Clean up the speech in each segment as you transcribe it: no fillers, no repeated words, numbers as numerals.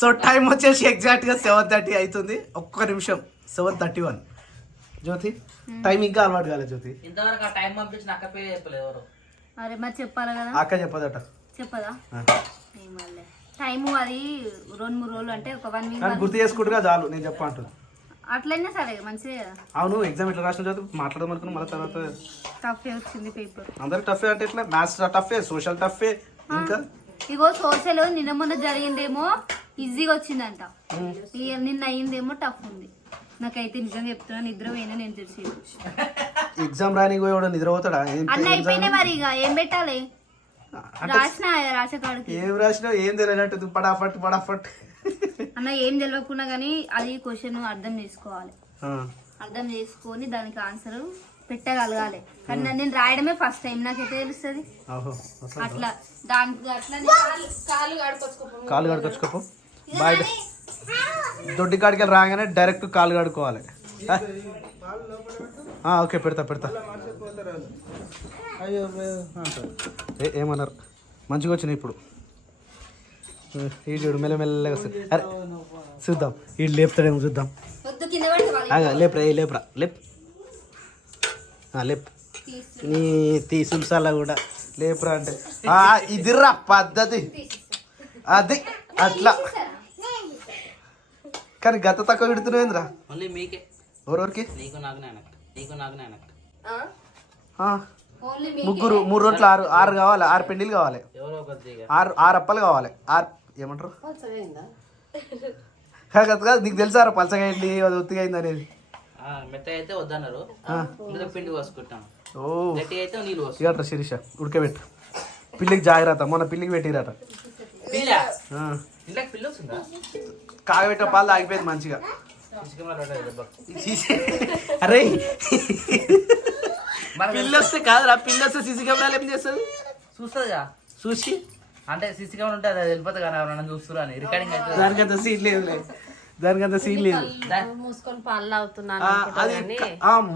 So time వచ్చేసి ఎగ్జాక్ట్గా 7:30 అవుతుంది. ఒక్క నిమిషం 7:31. జ్యోతి టైం ఇంకా అలవాటు కాలేదు జ్యోతి. ఇంతవరకు ఆ టైం పంపించిన అక్క పేరు చెప్పలేదు ఎవరు. అరే మరి చెప్పాలి కదా. అక్క చెప్పదట. చెప్పదా టైము అది 2-3 రోజులు అంటే ఒక 1 వీక్ గుర్తు చేసుకుంటుగా చాలు నేను చెప్పంటున్నా. అట్లయినా సరే మంచిగా. అవును ఎగ్జామ్ ఎట్లా రాసిన చదువు మాట్లాడమనుకున్నా మళ్ళీ తర్వాత టఫ్ వచ్చింది పేపర్. అందరికి టఫే అంటే ఎట్లా? మ్యాథ్స్ టఫే, సోషల్ టఫే. ఇంకా ఇగో సోషల్ నిన్న మొన్న జరిగిందేమో ఈజీగా వచ్చిందంట, నిన్న అయ్యిందేమో టఫ్ ఉంది. నాకైతే నిజంగా చెప్తున్నా నిద్ర పోయినా నేను తెలిసి. ఎగ్జామ్ రానికి పోయి నిద్రపోతాడా? అన్న అయిపోయినాయి మరి ఇక ఏం పెట్టాలి? రాసిన రాసే కాడికి ఏం రాసినా ఏం తెలియనట్టు పడాఫట్ పడాఫట్ అన్న. ఏం తెలియకుండా కానీ అది క్వశ్చన్ అర్థం చేసుకోవాలి. అర్థం చేసుకొని దానికి ఆన్సర్ పెట్టగలగాలి. కానీ నేను రాయడమే ఫస్ట్ టైం, నాకైతే తెలుస్తుంది అట్లా. దానికి అట్లా కాళ్ళు కడుకొచ్చుకోపో. బయట దొడ్డి కాడికి రాగానే డైరెక్ట్ కాళ్ళు కడుక్కోవాలి. ఓకే పెడతా పెడతా. అయ్యో ఏమన్నారు? మంచిగా వచ్చినాయి ఇప్పుడు. ఈ చూడు మెల్లమెల్లగా వస్తుంది. అరే చూద్దాం వీడు లేపుతాడేమో చూద్దాం. లేపురా లేపురా లేప్ లేప్ నీ తీసుల్సాలా కూడా లేపురా అంటే ఇదిరా పద్ధతి అది అట్లా. కానీ గత తక్కువ పెడుతున్నాయింద్రా మీకే ఎవరెవరికి? నీకు నాకు నాయనక్క ముగ్గురు 3 రోట్లు 6 కావాలి. 6 పెండిలు కావాలి. 6 అప్పలు కావాలి. 6 ఏమంటారు కదా? నీకు తెలుసా పలసగా అయింది అది ఒత్తిగా అయింది అనేది? మెత్తగా అయితే వద్దన్నారు, పిండి పోసుకుంటాం. ఓ గట్టిగా అయితే నీళ్ళు పోసు. ఇక శిరీష ఉడకబెట్టు. పిల్లికి జాగ్రత్త. మొన్న పిల్లికి పెట్టిరట. పిల్ల వస్తుందా? కాగబెట్టిన పాలు ఆగిపోయింది మంచిగా. అరే పిల్లి వస్తే కాదురా, పిల్లి వస్తే సీసీ కెమెరాలు ఏం చేస్తుంది? చూస్తుందిగా. చూసి అంటే సీసీ కెమెరా ఉంటే అది వెళ్ళిపోతుంది కదా, ఎవరన్నా చూస్తున్నా అని రికార్డింగ్ అయితే. దానికంత సీన్ లేదు, దానికంత సీన్ లేదు. మూసుకొని పాలు అవుతున్నాను. అది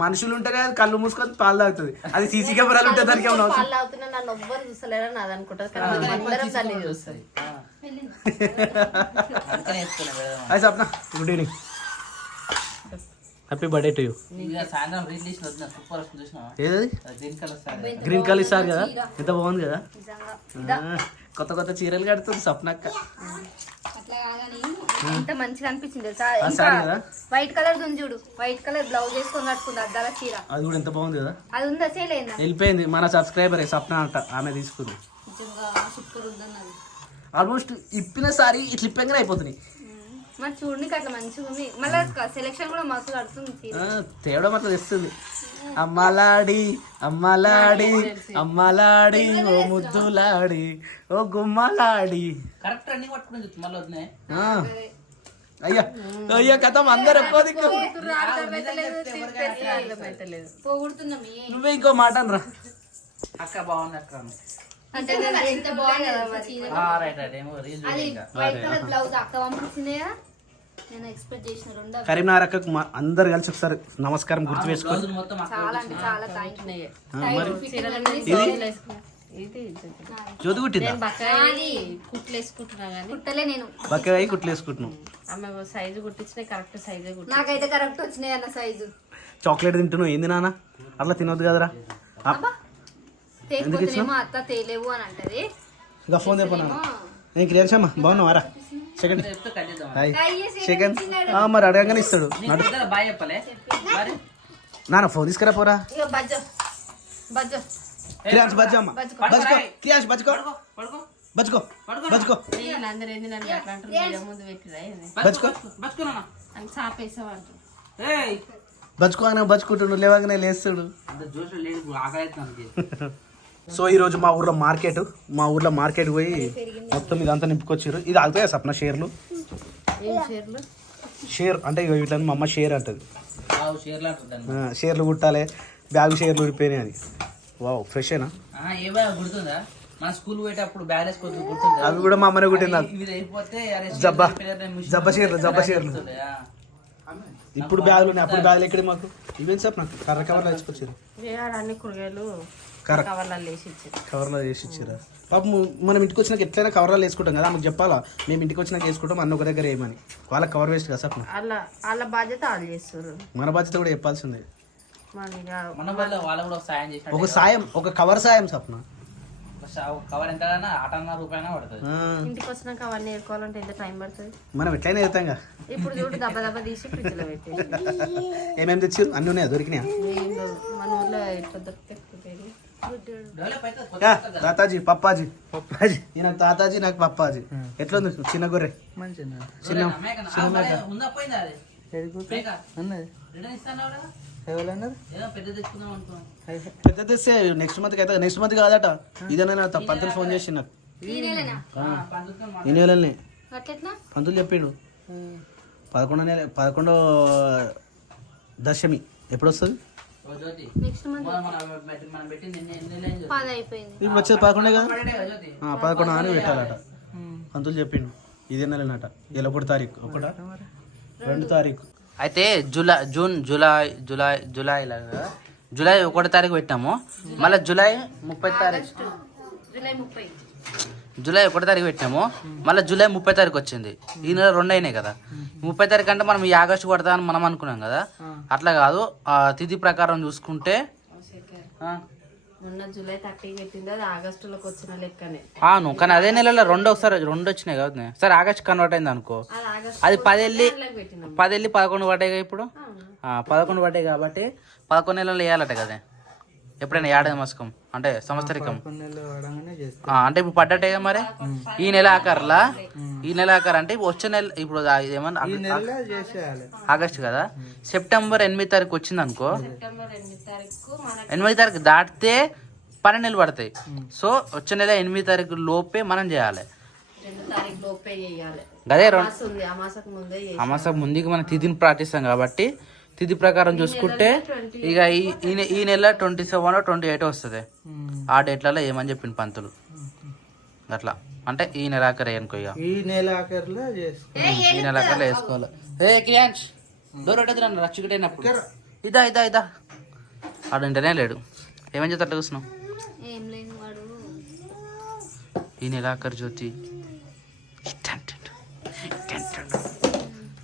మనుషులు ఉంటేనే అది కళ్ళు మూసుకొని పాలు తాగుతుంది. అది సీసీ కెమెరాలు ఉంటే దానికి ఏమన్నా పాలు తాగుతున్నా నన్ను ఎవ్వరు చూస్తలేరు అని అది అనుకుంటారు. చూస్తాయి. అది Sapna good evening, happy birthday to you. సాయంత్రం రిలీజ్ వద్దు సూపర్ వస్తుంది చూసినా? ఏదది? గ్రీన్ కలర్ ఇస్తారు కదా, ఎంత బాగుంది కదా. కొత్త కొత్త చీరలు కడుతుంది సప్నక్క. ఎంత మంచిగా అనిపించింది వైట్ కలర్ ఉంది చూడు, వైట్ కలర్ బ్లౌజ్ వేసుకొని కట్టుకుంది అద్దాల చీర. అది కూడా ఎంత బాగుంది కదా. అది ఉందా చేయలేదా? వెళ్ళిపోయింది. మన సబ్స్క్రైబర్ సప్న అంట, ఆమె తీసుకుంది. ఆల్మోస్ట్ ఇప్పిన సారీ ఇట్లా ఇప్పంగానే అయిపోతున్నాయి. మరి చూడనికి అట్లా మంచిగా ఉంది. మళ్ళీ సెలెక్షన్ కూడా మస్తు కడుతుంది. తేవడం అట్లా తెస్తుంది. అమ్మలాడి అమ్మలాడి అమ్మలాడి ఓ ముద్దులాడి ఓ గుమ్మలాడి. కరెక్ట్ అన్ని పట్టుకుని మళ్ళీ వద్దునే. అయ్యా అయ్యా కథం అందరు నువ్వే ఇంకో మాట అనరా. అక్క బాగుంది అక్క. కరీంనగర్ అక్కకు అందరు కలిసి ఒకసారి నమస్కారం గుర్తు వేసుకోండి. జ్యోతి కుట్టిందా? బకాయి కుట్లేసుకుంటున్నావు. చాక్లెట్ తింటున్నావు ఏంది నాన్న? అట్లా తినొద్దు కదరా. ఇంకా ఫోన్ తెప్పనా? నేను క్రియాశమ్మా బాగున్నావారా? సెకండ్ సెకండ్ మరి అడగగానే ఇస్తాడు. నాన్న ఫోన్ తీసుకురా పోరా. క్రియాన్స్ బజ్జో అమ్మ బజ్జుకో. క్రియాన్స్ బజ్జుకో బజ్జుకో బజ్జుకో బజ్జుకో బజ్జుకో అని బజ్జుకుంటుండు. లేవగానే లేస్తాడు. సో ఈరోజు మా ఊర్లో మార్కెట్ పోయి మొత్తం ఇదంతా నింపుకొచ్చారు. ఇది ఆగుతాయా సప్న షేర్లు? షేర్ అంటే ఇట్లా మా అమ్మ షేర్ అంటది. షేర్లు కుట్టాలి, బ్యాగ్ షేర్లు ఉడిపోయినాయి అని. వావ్ ఫ్రెష్ ఏనా? అవి కూడా మా అమ్మనే కుట్టింది. జబ్బ షేర్లు ఇప్పుడు బ్యాగులు ఉన్నాయి, అప్పుడు బ్యాగులు ఎక్కడ మాకు ఇవేం సార్ నాకు కర్ర కవర్లు వేసుకొచ్చారు. అన్ని కూరగాయలు కరెక్ట్. కవర్లలో వేసి ఇచ్చారు. కవర్లో వేసి ఇచ్చిరా పాపం. మనం ఇంటికి వచ్చినాక ఎట్లయినా కవర్లో వేసుకుంటాం కదా, ఆమెకు చెప్పాలా మేము ఇంటికి వచ్చినాక వేసుకుంటాం అన్న ఒక దగ్గర వేయమని. వాళ్ళకి కవర్ వేస్ట్ కదా సప్న. వాళ్ళ బాధ్యత వాళ్ళు చేస్తారు. మన బాధ్యత కూడా చెప్పాల్సిందే. మరి ఇక మన వాళ్ళు కూడా సాయం చేసినట్టు. ఒక సాయం, ఒక కవర్ సాయం సప్న. కవర్ ఎంత రూపాయన పడుతుంది. ఇంటికి వచ్చినాక అవన్నీ ఏరుకోవాలంటే ఎంత టైం పడుతుంది? మనం ఎట్లయినా వెళ్తాం కదా. ఇప్పుడు చూడు దెబ్బ దెబ్బ తీసి ఫ్రిడ్జ్ లో పెట్టేసి ఏమేమి తెచ్చారు? అన్నీ ఉన్నాయా? దొరికినాయా? ఏం లేవు. మన ఊర్లో ఇట్లా దొరికితే తాతాజీ పప్పాజీ. పప్పాజీ నాకు తాతాజీ, నాకు పప్పాజీ. ఎట్లా ఉంది చిన్న గొర్రె? చిన్న ఉందా పోయిందా అది? పెద్ద తెస్తే నెక్స్ట్ మంత్ అయితే, నెక్స్ట్ మంత్ కాదట ఇదేనా? పంతులు ఫోన్ చేసి నాకు ఈ నెలనే పంతులు చెప్పిండు 11 దశమి ఎప్పుడు వస్తుంది? ఇప్పుడు వచ్చేది 11 కదా. 11 అని పెట్టాలట పంతులు చెప్పిండు. ఇదే నెలనట. ఇలా 1 తారీఖు, 2 తారీఖు. అయితే జూలై 1 తారీఖు పెట్టాము. మళ్ళీ జూలై 1 తారీఖు పెట్టాము. మళ్ళీ జూలై 30 తారీఖు వచ్చింది. ఈ నెల 2 అయినాయి కదా. 30 తారీఖు అంటే మనం ఈ ఆగస్టు కొడతామని మనం అనుకున్నాం కదా. అట్లా కాదు, తిథి ప్రకారం చూసుకుంటే మొన్న జూలై 30 పెట్టింది, అది ఆగస్టులోకి వచ్చిన లెక్కనే. అవును, కానీ అదే నెలలో 2 వచ్చినాయి కదా. సరే ఆగస్ట్ కన్వర్ట్ అయింది అనుకో, అది 10 వెళ్ళి 11 పడ్డాయి ఇప్పుడు. 11 పడ్డాయి కాబట్టి 11 నెలలు వేయాలట కదా ఎప్పుడైనా ఏడాది మాసకం అంటే సంవత్సరికం. అంటే ఇప్పుడు పడ్డట్టే కదా మరి. ఈ నెల ఆఖరులా, ఈ నెల ఆఖరు అంటే వచ్చే నెల ఇప్పుడు ఏమన్నా ఆగస్ట్ కదా. సెప్టెంబర్ 8 తారీఖు వచ్చింది అనుకో, 8 తారీఖు దాటితే 12 నెలలు పడతాయి. సో వచ్చే నెల 8 తారీఖు లోపే మనం చేయాలి. అదే అమాసకు ముందుకి మనం తిథిని పాటిస్తాం కాబట్టి తిథి ప్రకారం చూసుకుంటే ఇక ఈ నెల 27 28 వస్తుంది. ఆ డేట్లలో ఏమని చెప్పింది పంతులు. అట్లా అంటే ఈ నెల ఆఖరి అనుకో, ఇక ఈ నెల ఆఖరిలో వేసుకోవాలి. ఏ క్రియాంష్ డోర్ పెట్టదు నన్ను రచ్చికటైనప్పుడు. ఇదా ఆడుంటేనే లేడు. ఏమని చెప్తా అట్లా కూర్చున్నావు? ఈ నెల ఆఖరి జ్యోతి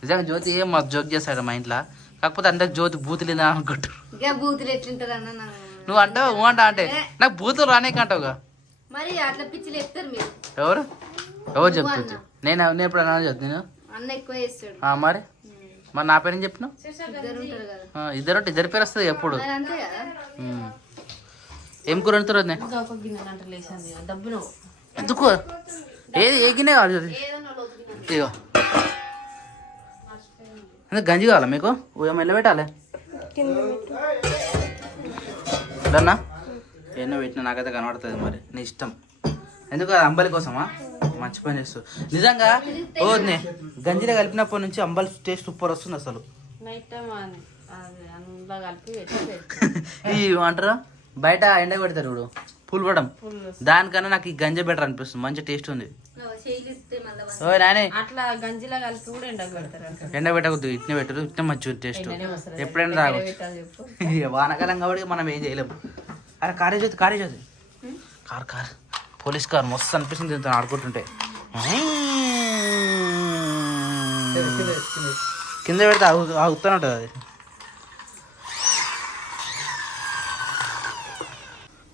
నిజంగా జ్యోతి ఏం మాకు జోక్ చేస్తాడు మా ఇంట్లో. కాకపోతే అందరికి జ్యోతి బూతులు అనుకుంటారు. నువ్వు అంటావు అంటే నాకు బూతులు రానేకంటావుగా. ఎవరు చెప్తుంది? నేను ఎప్పుడు అన్నా చెప్తాను. మరి నా పేరు ఏం చెప్పిన? ఇద్దరు పేరు వస్తుంది ఎప్పుడు. ఏం కూర వండుతారు? ఎందుకు ఏది ఏ గిన్నె కావాలి? ఇగో గంజి కావాలా మీకు? ఎల్ల పెట్టాలి అన్నా? ఎన్నో పెట్టినా నాకైతే కనబడుతుంది. మరి నీ ఇష్టం. ఎందుకు అంబలి కోసమా? మంచి పని చేస్తావు నిజంగా. ఓనే గంజిలో కలిపినప్పటి నుంచి అంబలి టేస్ట్ సూపర్ వస్తుంది అసలు. ఈ అంటారా బయట ఎండ పెడతారు ఇప్పుడు పూలు పడడం, దానికన్నా నాకు ఈ గంజి బెటర్ అనిపిస్తుంది. మంచి టేస్ట్ ఉంది. ఓ నానే ఎండ పెట్టకూడదు, ఇట్నే పెట్టరు. ఇట్నే మంచి టేస్ట్. ఎప్పుడైనా తాగొచ్చు. వానకాలం కాబట్టి మనం ఏం చేయలేము. అరే కారే జ్యోతి కార్ పోలీస్ కార్ మస్తు అనిపిస్తుంది దీంతో ఆడుకుంటుంటే. కింద పెడితే ఆగుతానంటుంది అది.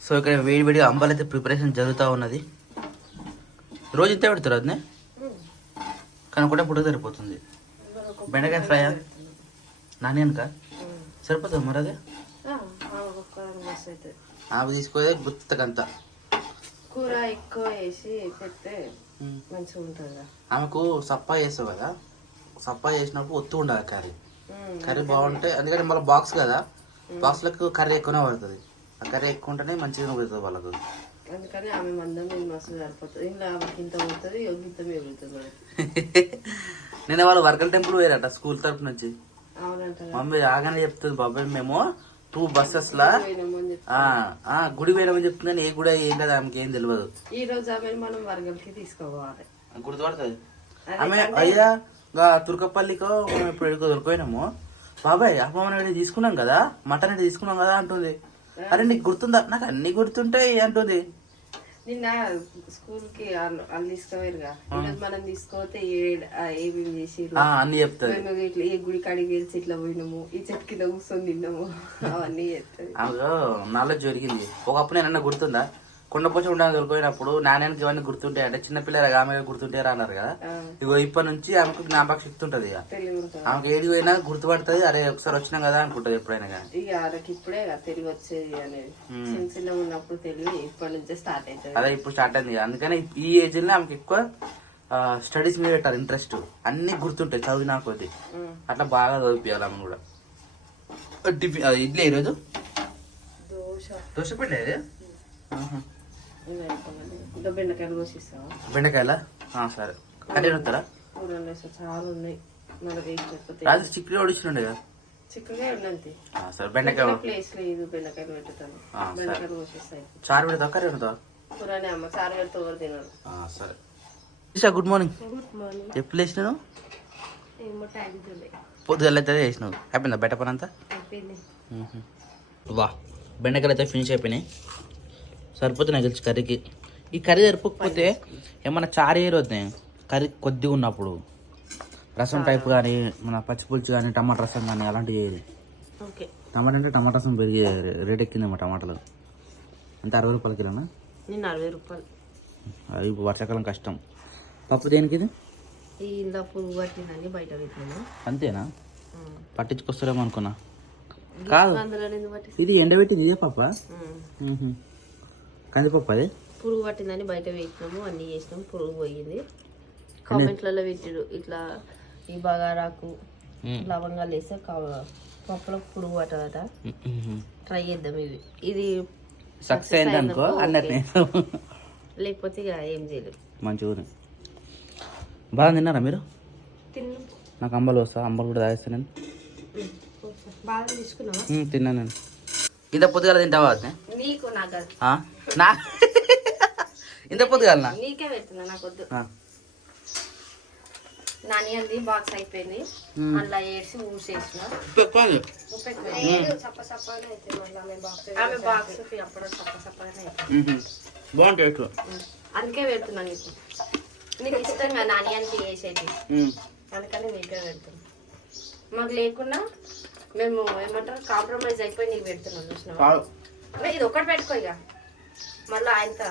సో ఇక్కడ వేడి అంబలి అయితే ప్రిపరేషన్ జరుగుతూ ఉన్నది. రోజు ఇంతే పెడతారు అదినే, కానీ కూడా పుట్ట సరిపోతుంది. బెండకాయ ఫ్రై నాని అనుక సరిపోతుంది మరి. అదే ఆమె తీసుకోదే గుత్తకంతా కూర ఎక్కువ వేసి పెడితే మంచిగా ఉంటుంది. ఆమెకు సప్పా చేస్తావు కదా, సప్పా చేసినప్పుడు ఒత్తు ఉండాలి కర్రీ బాగుంటే. ఎందుకంటే మళ్ళీ బాక్స్ కదా, బాక్స్లకు కర్రీ ఎక్కువనే పడుతుంది. ఆ కర్రీ ఎక్కువ ఉంటేనే మంచిగా పడుతుంది వాళ్ళకు. అందుకని ఆమె మందం మస్తు సరిపోతుంది. ఇలా ఆమెకి ఇంత ఉంటుంది, ఇంత మిగులుతుంది. నేను వాళ్ళు వర్కల్ టెంపుల్ పోయారట స్కూల్ తరఫు నుంచి. మమ్మీ ఆగానే చెప్తుంది, బాబాయ్ మేము 2 buses లా గుడి పోయినామని చెప్తుందని. ఏ గుడి ఏం కదా ఆమెకి ఏం తెలియదు. ఈ రోజు ఆమె మనం వర్గంకి తీసుకోవాలి, గుర్తుపడుతుంది ఆమె. అయ్యా తుర్కపల్లికో మనం ఇప్పుడు దొరికిపోయినాము. బాబాయ్ అమ్మ మనం తీసుకున్నాం కదా, మటన్ అయితే తీసుకున్నాం కదా అంటుంది. అరే నీకు గుర్తుందా? నాకు అన్ని గుర్తుంటాయి అంటుంది. నిన్న స్కూల్ కి వాళ్ళు తీసుకుపోయారుగా, ఈరోజు మనం తీసుకోతే ఏమేమి చేసిర్రు అన్ని చెప్తాది. మేము ఇట్లా ఏ గుడి కాడికి గెలిచి ఇట్లా పోయినాము, ఈ చెట్టు కింద కూర్చొని తిన్నాము, అవన్నీ చెప్తాది. నాలో జరిగింది ఒకప్పుడు. నేను గుర్తుందా కొండపోచి ఉండాలని దొరికిపోయినప్పుడు నాణ్యానికి ఇవన్నీ గుర్తుంటాయి అంటే చిన్నపిల్లలు ఆమె గుర్తుంటారు అన్నారు కదా. ఇగో ఇప్పటి నుంచి ఆమెకు జ్ఞాపక శక్తి ఉంటది. ఇక ఆమెకు ఏది పోయినా గుర్తుపడుతుంది. అరే ఒకసారి వచ్చినాం కదా అనుకుంటది ఎప్పుడైనా కానీ. ఇక ఆడకి ఇప్పుడే తిరిగి వచ్చేది అనేది, చిన్న చిన్న ఉన్నప్పుడు తెలివి ఇప్పటి నుంచే స్టార్ట్ అవుతుంది. అదే ఇప్పుడు స్టార్ట్ అయింది. అందుకని ఈ ఏజ్ లో ఆమెకి ఎక్కువ స్టడీస్ మీద పెట్టారు ఇంట్రెస్ట్. అన్ని గుర్తుంటాయి చదివినా కొద్ది. అట్లా బాగా చదివిపియాలి ఆమె కూడా. ఇడ్లీ ఈరోజు దోశ పెట్టలేదు. ఇంకా బెండకాయలు కోసిస్తావా? బెండకాయల సరే. కర్రీ వస్తారా? కూరలు చాలా ఉన్నాయి, మనకి వేసి రాత్రి చిక్కుడు ఓడిస్తుండే కదా. చిక్కుడుగా ఉన్నంతే. సరే బెండకాయ ప్లేస్ లేదు, బెండకాయలు పెట్టుతాను. బెండకాయలు కోసిస్తాయి. చారు పెడతావు కర్రీ పెడతావా? కూరనే అమ్మ, చారు పెడితే ఎవరు తినరు. సరే. Isha good morning. Good morning. ఎప్పుడు లేచినావు? ఏమో టైం చూడే, పొద్దుగల అయితే చేసినావు. అయిపోయిందా బెట పని అంతా? అయిపోయింది. వా బెండకాయలు అయితే ఫినిష్ అయిపోయినాయి. సరిపోతే నాకు తెలిసి కర్రీకి. ఈ కర్రీ సరిపోకపోతే ఏమన్నా చారు ఏరవుతాయి కర్రీ కొద్దిగా ఉన్నప్పుడు. రసం టైప్ కానీ మన పచ్చిపులుసు కానీ టమాటా రసం కానీ అలాంటివి చేయదు. ఓకే. టమాటా అంటే టమాటా రసం పెరిగి రేట్ ఎక్కిందమ్మా టమాటాలు. అంతే 60 రూపాయల కిలోనా? నేను 40 రూపాయలు. ఇప్పుడు వర్షాకాలం కష్టం. పప్పు దేనికి ఇది? ఈ ఇందా పువ్వు పట్టిందని బయట పెట్టినాను. అంతేనా? పట్టించుకొస్తారేమో అనుకున్నా. కాదు అందులో ఎందుకు పట్టి, ఇది ఎండబెట్టింది ఇదే పప్ప? కందిపప్పు అది? పురుగు పట్టిందని బయట పెట్టినాము, అన్ని చేసినాము, పురుగు పోయింది. కామెంట్లలో పెట్టిడు ఇట్లా ఈ బగారాకు లవంగాలు వేస్తే పప్పులో పురుగు పట్టదట. ట్రై చేద్దాం. ఇది సక్సెస్ అయింది అనుకో అన్నట్టు. లేకపోతే ఇక ఏం చేయలేదు. మంచిగా బాగా తిన్నారా మీరు? తిన్నా. నాకు అంబలు వస్తా, అంబలు కూడా తాగేస్తా నేను. బాగా తీసుకున్నావా? తిన్నాను నేను. ఇంత పొద్దుగాల తింటావా? నీకు నాకు నా ఇంత పొద్దుగాల నీకే పెడుతున్నా, నాకు వద్దు. నాని అది బాక్స్ అయిపోయింది, అలా ఏడ్చి ఊసేసిన. ఆమె బాక్స్ అప్పుడు సప్పసప్పగానే అయిపోయింది. బాగుంటాయి. అందుకే పెడుతున్నా నీకు. నీకు ఇష్టంగా నాని అంటే వేసేది, అందుకని నీకే పెడుతున్నా. మాకు లేకుండా మేము ఏమంటారు కాంప్రమైజ్ అయిపోయి నీకు పెడుతున్నాం. చూసినా ఇది ఒకటి పెట్టుకో. ఇక మళ్ళీ ఆయనతో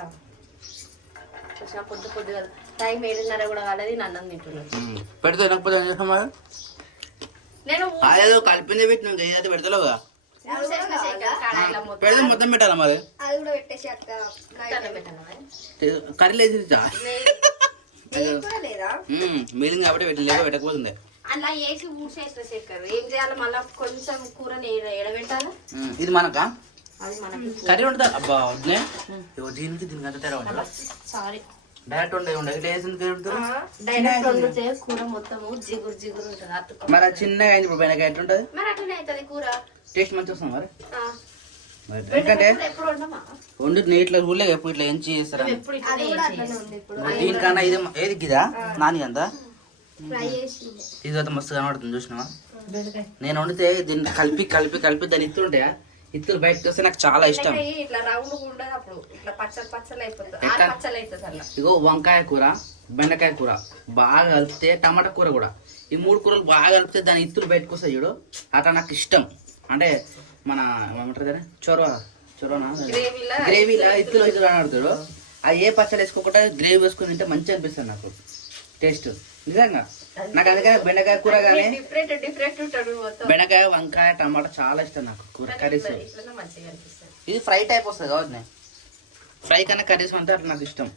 చూసిన పొద్దుగా టైం 7:30 కూడా కాలేదు, అన్నం తింటున్నాను. పెడితే నేను కలిపింది పెట్టినా పెడతలేవుగా. పెడితే మొత్తం పెట్టాలా మరి? కర్రీ లేదు మీలింగ్ కాబట్టి పెట్టకపోతుంది. అలా వేసి ఊసేసిన శేఖర్ ఏం చేయాలి? మళ్ళీ కొంచెం కూరని ఎడబెట్టాలి. ఇది మనకా? అది మనకి కర్రీ ఉంటుంది. అబ్బా వద్దులే, దీనికి దీనికి అంత తేడా ఉండాలి. సారీ, డైరెక్ట్ డైరెక్ట్ వండితే కూర మొత్తం జిగురు జిగురు ఉంటుంది. మరి చిన్నగా అయింది. ఇప్పుడు బెండకాయ ఎట్లుంటది? మరి అట్లనే అవుతుంది కూర. టేస్ట్ మంచిగా వస్తుంది మరి. ఎందుకంటే ఎప్పుడు వండమా? వండి నీటిలో ఊళ్ళో ఎప్పుడు ఇట్లా ఎంచి చేస్తారా? ఎప్పుడు దీనికన్నా ఇది ఏది గిదా నాని అంతా ఇది అయితే మస్తు కనబడుతుంది. చూసినావా? నేను వండితే దీన్ని కలిపి కలిపి కలిపి దాని ఇత్తుంటే ఇత్తులు బయటకు వస్తే నాకు చాలా ఇష్టం. ఇట్లా రౌండ్ ఉండదు, అప్పుడు ఇట్లా పచ్చలు పచ్చలు అయిపోతుంది. పచ్చలు అవుతుంది అట్లా. ఇగో వంకాయ కూర, బెండకాయ కూర బాగా కలిపితే, టమాటా కూర కూడా, ఈ 3 కూరలు బాగా కలిపితే దాని ఇత్తులు బయటకు వస్తాయి చూడు. అట్లా నాకు ఇష్టం. అంటే మన ఏమంటారు కదా చొరవనా గ్రేవీలా ఇత్తులు ఇత్తులు ఆడుతాడు. అది ఏ పచ్చడి వేసుకోకుండా గ్రేవీ వేసుకుని తింటే మంచిగా అనిపిస్తుంది నాకు టేస్ట్. నిజంగా నాకు అందుకని బెండకాయ కూర కానీ బెండకాయ వంకాయ టమాటా చాలా ఇష్టం నాకు కూర కర్రీస్. ఇది ఫ్రై టైప్ వస్తుంది కాబట్టి ఫ్రై కన్నా కర్రీస్ అంటే అట్లా నాకు ఇష్టం.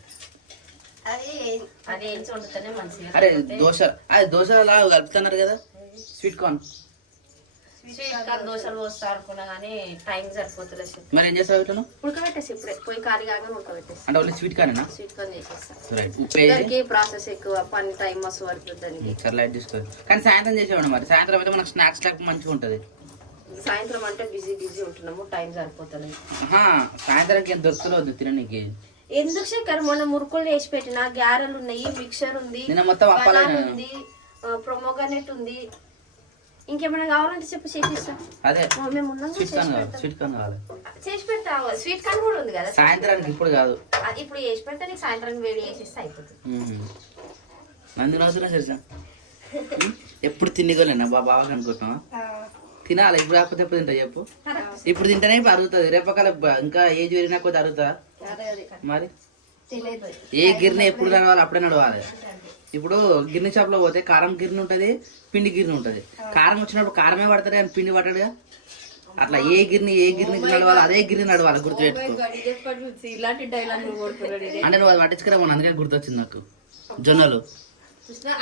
అరే దోశలా కలుపుతున్నారు కదా స్వీట్ కార్న్. దోశలు పోస్తా అనుకున్నా కానీ టైం సరిపోతుంది. మరి ఏం చేస్తావు వీటిలో? ఉడకబెట్టేసి ఇప్పుడే పోయి ఖాళీగా ఉడకబెట్టేసి. అంటే ఓన్లీ స్వీట్ కార్నేనా? స్వీట్ కార్న్ చేసేస్తా. రైట్. ప్రాసెస్ ఎక్కువ, పని టైం మస్తు పడుతుంది దానికి. సరే లైట్ తీసుకోవాలి. కానీ సాయంత్రం చేసేవాడు. మరి సాయంత్రం అయితే మనకు స్నాక్స్ లాగా మంచిగా ఉంటుంది. సాయంత్రం అంటే బిజీ ఉంటున్నాము, టైం సరిపోతుంది. సాయంత్రానికి ఎంత దొరుకుతుందో తినడానికి. ఎందుకు శేఖర్ మొన్న మురుకులు వేసి పెట్టిన, గ్యారెలు ఉన్నాయి, మిక్సర్ ఉంది, మొత్తం ఉంది, ప్రొమోగనెట్ ఉంది. ఇంకేమైనా కావాలంటే చెప్పు చేసిస్తా. అదే మేము ఉన్నాం కదా, స్వీట్ కార్న్ కావాలి. చేసి పెడతా. స్వీట్ కార్న్ కూడా ఉంది కదా, సాయంత్రానికి ఇప్పుడు కాదు, అది ఇప్పుడు చేసి పెడితే నీకు సాయంత్రం వేడి చేసిస్తే అయిపోతుంది. మంది రోజున చేసా ఎప్పుడు తిండిగోలేనా బాగా అనుకుంటున్నావా? తినాలి, ఇప్పుడు కాకపోతే ఎప్పుడు తింటా చెప్పు. ఇప్పుడు తింటేనే ఇప్పుడు అరుగుతుంది, రేపకాల ఇంకా ఏజ్ పెరిగినా కొద్ది అరుగుతుందా మరి? ఏ గిర్ని ఎప్పుడు నడవాలి అప్పుడే నడవాలి. ఇప్పుడు గిర్ని షాప్ లో పోతే కారం గిర్ని ఉంటది, పిండి గిర్ని ఉంటది. కారం వచ్చినప్పుడు కారమే పడతాడు అని పిండి పట్టాడుగా. అట్లా ఏ గిర్ని నడవాలి, అదే గిర్ని నడవాలి, గుర్తుపెట్టుకో. ఇలాంటి డైలాగ్ అంటే నువ్వు అది పట్టించుకురామని అందుకని గుర్తొచ్చింది నాకు. జొన్నలు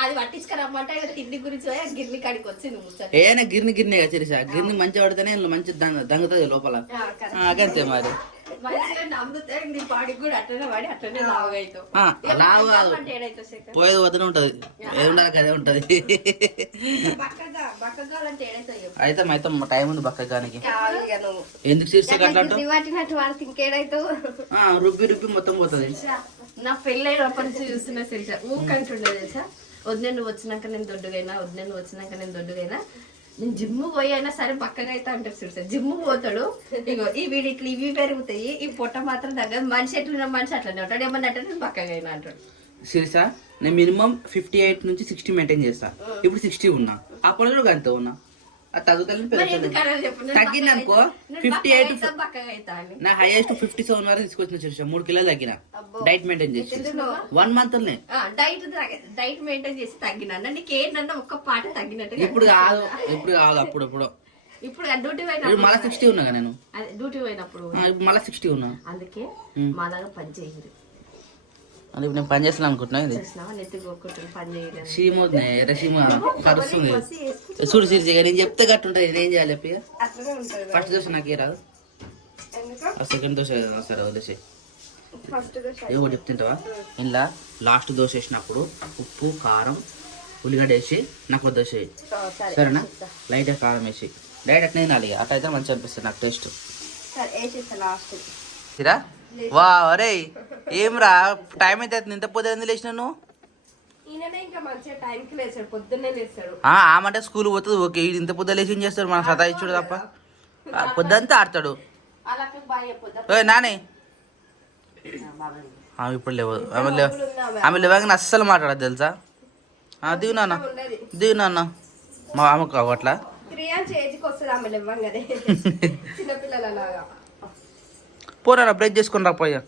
అది పట్టించుకురమ్మంటే తిండి గురించి గిర్ని కాడికి వచ్చి నువ్వు ఏనా గిర్ని చిరిసా గిర్ని మంచిగా పడితేనే మంచి దంగుతుంది లోపల. అంతే మరి మంచిగా నమ్ముతే నీ బాడీకి కూడా అట్లనే పడి అట్లనే లావుగా అవుతావు. లావు కాదు, పోయేది వద్దనే ఉంటది, ఏది ఉండాలి అదే ఉంటది. అయితే అయితే టైం ఉంది బక్కగానికి. ఎందుకు చేస్తే రుబ్బి మొత్తం పోతుంది. నా పెళ్ళైనప్పటి నుంచి చూస్తున్నా తెలుసా, ఊకంటుండే తెలుసా, వద్దు నువ్వు వచ్చినాక నేను దొడ్డుగైనా, వద్దు నువ్వు వచ్చినాక నేను దొడ్డుగైనా, నేను జిమ్ పోయి అయినా సరే బక్కగా అయితే అంటారు తెలుసా. జిమ్ పోతాడు, ఇగో ఈ వీడికి ఇవి పెరుగుతాయి, ఈ పొట్ట మాత్రం తగ్గదు, మనిషి ఎట్లున్న మనిషి అట్లనే ఉంటాడు, ఏమన్నా అంటే నేను బక్కగా అయినా అంటాడు. సిరిసా నేను మినిమం 58 నుంచి 60 మెయింటైన్ చేస్తా. ఇప్పుడు 60 ఉన్నా, అప్పుడు కూడా అంతే ఉన్నా. అది తగ్గింది అనుకో 58, నా హైయెస్ట్ 57 వరకు తీసుకొచ్చిన చూసా. 3 కిలోలు తగ్గిన డైట్ మెయింటైన్ చేసి 1 మంత్ డైట్ మెయింటైన్ చేసి తగ్గినా. నీకు ఏంటంటే ఒక్క పాట తగ్గినట్టు. ఇప్పుడు కాదు అప్పుడప్పుడు. ఇప్పుడు డ్యూటీ మళ్ళీ 60 ఉన్నా నేను, డ్యూటీ పోయినప్పుడు మళ్ళీ 60 ఉన్నా. అందుకే మా దగ్గర పని చేయండి. అది ఇప్పుడు నేను పని చేస్తాను అనుకుంటున్నా. ఇది కరుస్తుంది చూడు సిరిచి, నేను చెప్తే గట్టు ఉంటుంది. నేను చేయాలి చెప్పి ఫస్ట్ దోశ నాకు రాదు, సెకండ్ దోశ సరే వదిలేసి ఏవో చెప్తుంటావా. ఇలా లాస్ట్ దోశ వేసినప్పుడు ఉప్పు కారం ఉల్లిగడ్డ వేసి నాకు దోశ సరేనా, లైట్గా కారం వేసి డైరెక్ట్ అట్నే తినాలి. అట్లా అయితే మంచిగా అనిపిస్తుంది నాకు టేస్ట్. వా అరే ఏం రా టైం అయితే ఇంత పొద్దు ఎందుకు లేచిన నువ్వు? ఆమంటే స్కూల్ పోతుంది ఓకే, ఇది ఇంత పొద్దు లేచి ఏం చేస్తాడు? మన సతా ఇచ్చుడు తప్ప పొద్దంతా ఆడతాడు. నాని ఆమె ఇప్పుడు లేవదు, ఆమె లేవగానే అస్సలు మాట్లాడదు తెలుసా. దిగు నాన్న మా ఆమెకు అట్లా పోనా బ్రేక్ చేసుకుని రా పోయా.